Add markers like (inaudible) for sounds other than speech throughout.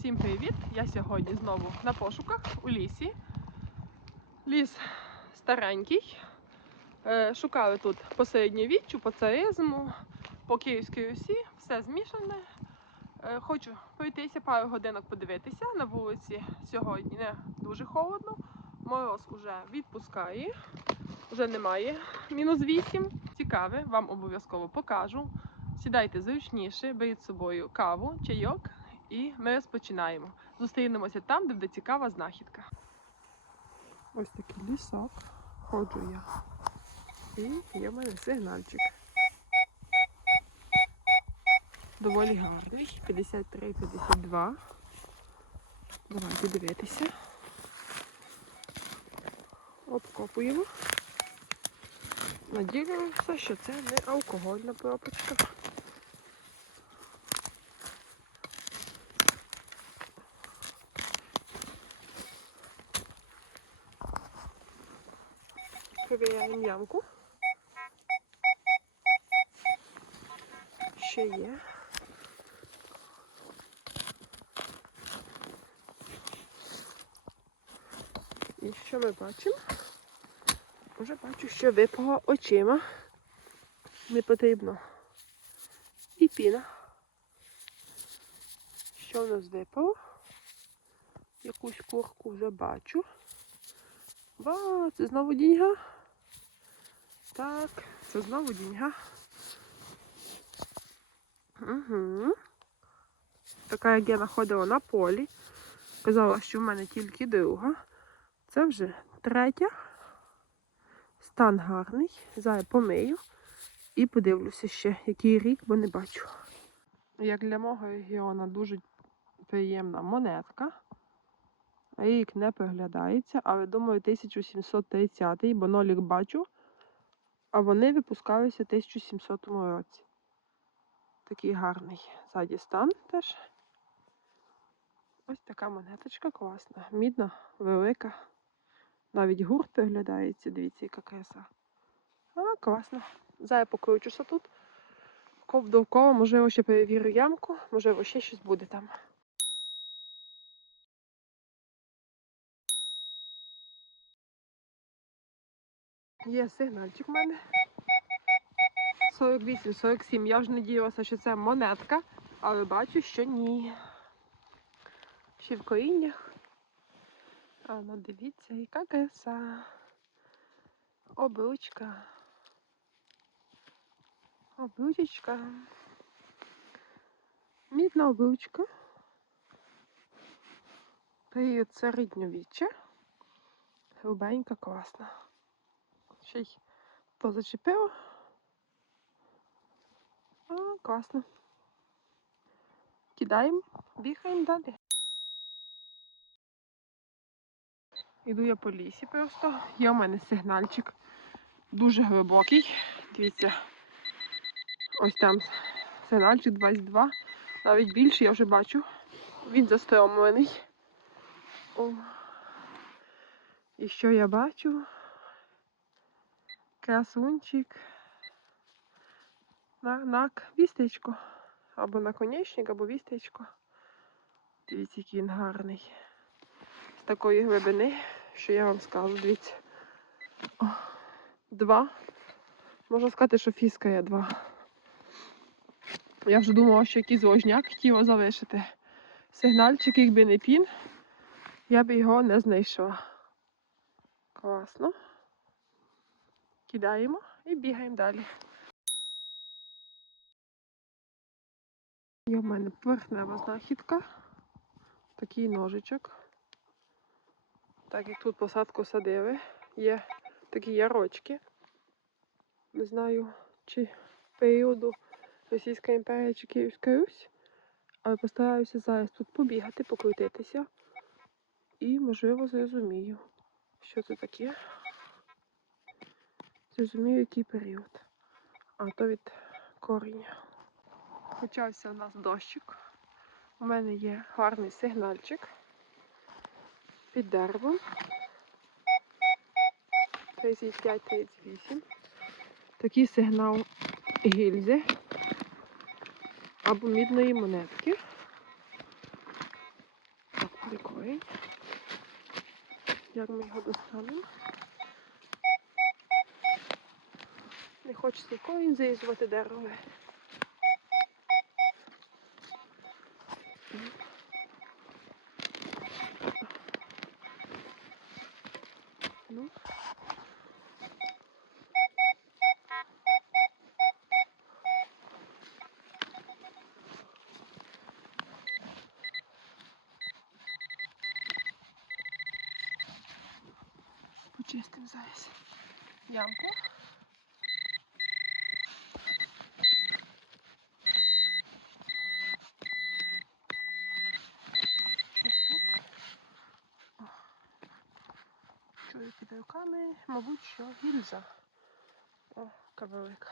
Всім привіт! Я сьогодні знову на пошуках у лісі. Ліс старенький. Е, Шукали тут по середньовіччю, по царизму, по Київській Русі, все змішане. Е, Хочу пройтися пару годинок подивитися. На вулиці сьогодні не дуже холодно. Мороз уже відпускає, вже немає мінус 8. Цікаве, вам обов'язково покажу. Сідайте зручніше, беріть з собою каву, чайок і ми розпочинаємо. Зустрінемося там, де буде цікава знахідка. Ось такий лісок. Ходжу я. І є в мене сигнальчик. Доволі гарний. 53-52. Давайте дивитися. Обкопуємо. Надіюся, що це не алкогольна пробочка. Ямку. Ще є. І що ми бачимо? Уже бачу, що випало очима. Не потрібно. І піна. Що в нас випало? Якусь курку вже бачу. Ба, це знову діньга. Так, це знову діньга. Угу. Така, як я знаходила на полі. Казала, що в мене тільки друга. Це вже третя. Стан гарний. Зараз помию і подивлюся ще, який рік, бо не бачу. Як для мого регіону дуже приємна монетка. Рік не приглядається, але думаю 1730, бо нолік бачу, а вони випускалися в 1700 році. Такий гарний ззаді стан теж. Ось така монеточка класна. Мідна, велика. Навіть гурт приглядається, дивіться, яка краса. А, класно. Зараз покручуся тут. Коп довкола, можливо, ще перевірю ямку, можливо, ще щось буде там. Є сигнальчик в мене. 48-47. Я вже надіялася, що це монетка, але бачу, що ні. Ще в коріннях. А ну дивіться, яка краса. Обручка. Обручечка. Мідна обручка. Період середньовіччя. Грубенька, класна. Ще й позачепила. А, класно. Кидаємо, бігаємо далі. Іду я по лісі просто. Є у мене сигнальчик дуже глибокий. Дивіться, ось там сигнальчик 22. Навіть більше я вже бачу. Він застромлений. О. І що я бачу? Красунчик. На, на вістечко. Або наконечник, або вістечко. Дивіться, який він гарний. З такої глибини, що я вам скажу, дивіться. О, два. Можна сказати, що фіска є два. Я вже думала, що якийсь ложняк хотіла залишити. Сигнальчик, якби не пін, я б його не знайшла. Класно. Кидаємо і бігаємо далі. Є в мене поверхнева знахідка. Такий ножичок. Так як тут посадку садили, є такі ярочки. Не знаю, чи періоду Російська імперія чи Київська Русь. Але постараюся зараз тут побігати, покрутитися. І, можливо, зрозумію, що це таке. Зрозумію, який період. А то від коріння. Почався у нас дощик. У мене є гарний сигнальчик під деревом. 35-38. Такий сигнал гільзи або мідної монетки. біткоін. Як ми його достанемо? Не хочеться коін заїжджувати дерево. Ну. Почистимо зараз ямку. Щось тут. О. Чую руками, мабуть, що гільза. О, яка велика.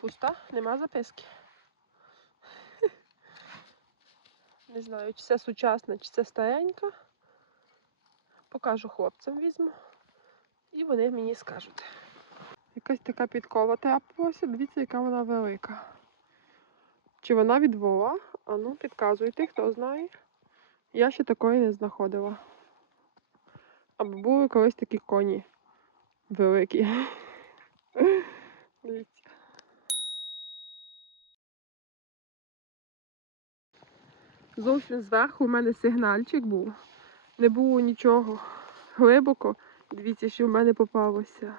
Пуста? Нема записки. (laughs) Не знаю, чи це сучасна, чи це старенька. Покажу хлопцям візьму. І вони мені скажуть. Якась така підкова трапилася, дивіться, яка вона велика. Чи вона від вола? А ну, підказуйте, хто знає. Я ще такої не знаходила. Або були колись такі коні великі. (laughs) Дивіться. Зовсім зверху у мене сигнальчик був. Не було нічого глибоко. Дивіться, що в мене попалося.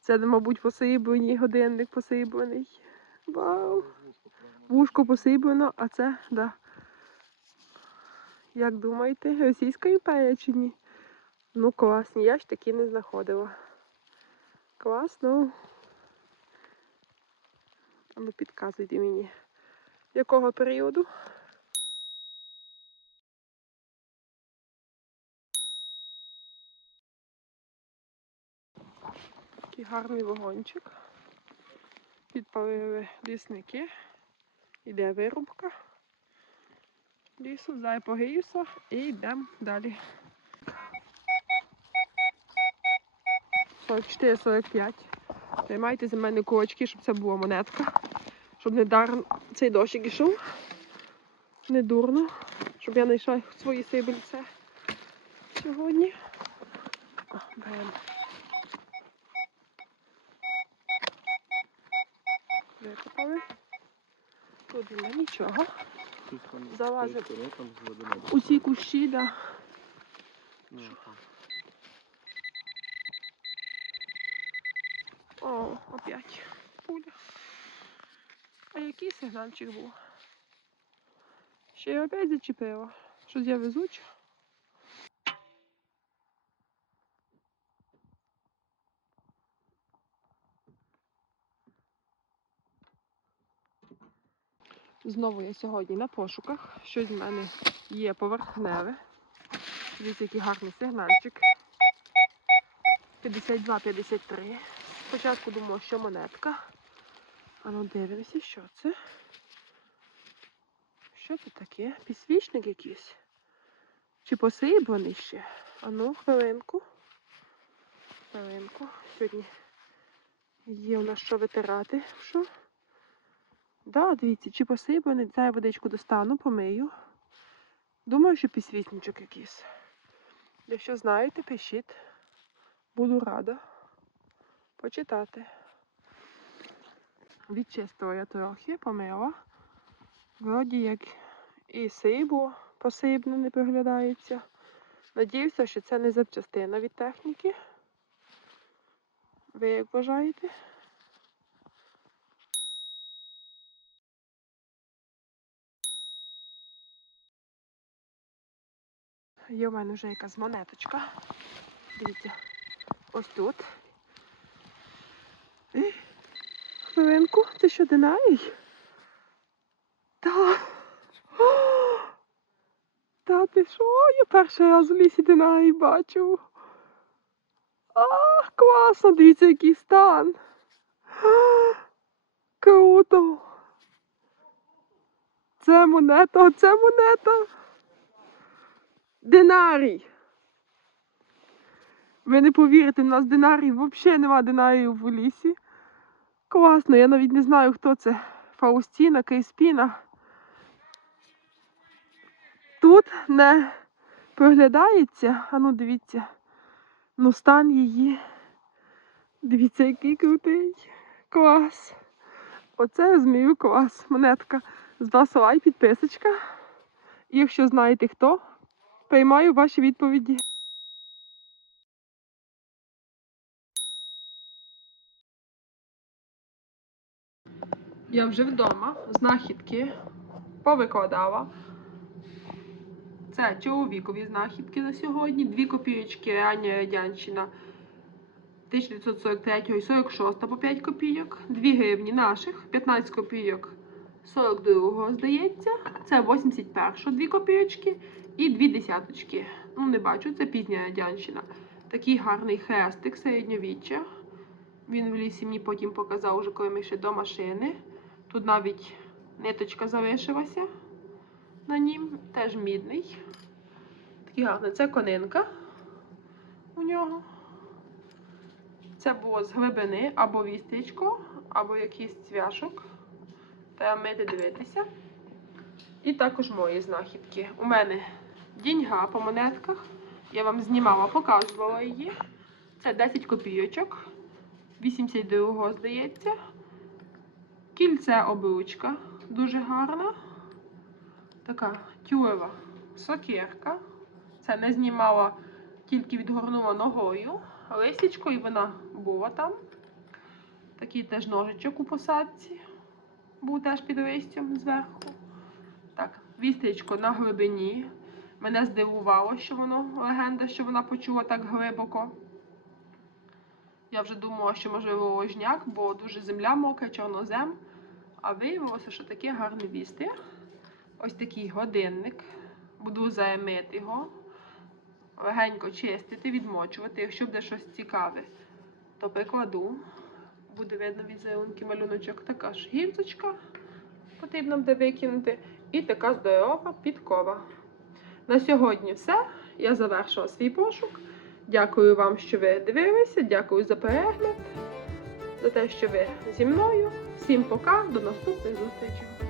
Це, мабуть, посріблений годинник посріблений. Вау! Вушко посріблено, а це, да. Як думаєте, російська імперія? Ну, класні, я ж такі не знаходила. Класно. А ну підказуйте мені. Якого періоду? Такий гарний вагончик. Підпалили лісники. Іде вирубка лісу, зай погрівся і йдемо далі. 44-45. Тримайте за мене кулачки, щоб це була монетка. Щоб не даром цей дощик ішов. Не дурно. Щоб я знайшла свої сибельце сьогодні. Беремо. Викопали. Тут нема нічого. Залазив. Усі кущі, да. О, опять пуля. А який сигнальчик був? Ще й опять зачепила. Щось я везуча. Знову я сьогодні на пошуках. Щось в мене є поверхневе. Дивіться, який гарний сигнальчик. 52-53. Спочатку думала, що монетка. А ну дивимося, що це. Що це таке? Підсвічник якийсь? Чи посріблений ще? А ну, хвилинку. Хвилинку. Сьогодні є у нас що витирати. Що? Да, дивіться, чи посріблений, Дай водичку достану, помию. Думаю, що підсвічничок якийсь. Якщо знаєте, пишіть. Буду рада почитати. Відчистила я трохи, помила. Вроді як і срібло посрібно не приглядається. Надіюся, що це не запчастина від техніки. Ви як вважаєте? Є в мене вже якась монеточка. Дивіться, ось тут. Е, Хвилинку, це що динарій? Та. О, що? Я перший раз у лісі динарій бачу. А, класно, дивіться, який стан. Круто. Це монета, оце монета. Динарій. Ви не повірите, в нас динарій, взагалі нема динарію в лісі. Класно, я навіть не знаю, хто це Фаустіна, Кейспіна. Тут не проглядається, а ну дивіться, ну стан її. Дивіться, який крутий. Клас. Оце змію клас. Монетка. З вас лайк, підписочка. І якщо знаєте хто, приймаю ваші відповіді. Я вже вдома, знахідки повикладала. Це чоловікові знахідки на сьогодні. Дві копійочки рання радянщина 1943 і 46 по 5 копійок. 2 гривні наших, 15 копійок 42-го, здається. Це 81 2 копійочки і 2 десяточки. Ну, не бачу, це пізня радянщина. Такий гарний хрестик середньовіччя. Він в лісі мені потім показав, уже коли ми йшли до машини. Тут навіть ниточка залишилася на нім, теж мідний. Такий гарний. Це конинка у нього. Це було з глибини або вістечко, або якийсь цвяшок. Мити дивитися. І також мої знахідки. У мене діньга по монетках. Я вам знімала, показувала її. Це 10 копійочок. 82-го, здається. Кільце обручка. Дуже гарна. Така тюлева сокирка. Це не знімала, тільки відгорнула ногою. Лисічко, і вона була там. Такий теж ножичок у посадці. Був теж під листям зверху. Так, вістрічко на глибині. Мене здивувало, що воно легенда, що вона почула так глибоко. Я вже думала, що можливо ложняк, бо дуже земля мокра, чорнозем. А виявилося, що таке гарний вістир. Ось такий годинник. Буду займити його. Легенько чистити, відмочувати. Якщо буде щось цікаве, то прикладу. Буде видно візерунки, малюночок. Така ж гільзочка потрібно буде викинути. І така здорова підкова. На сьогодні все. Я завершила свій пошук. Дякую вам, що ви дивилися. Дякую за перегляд, за те, що ви зі мною. Всім пока, до наступних зустрічей.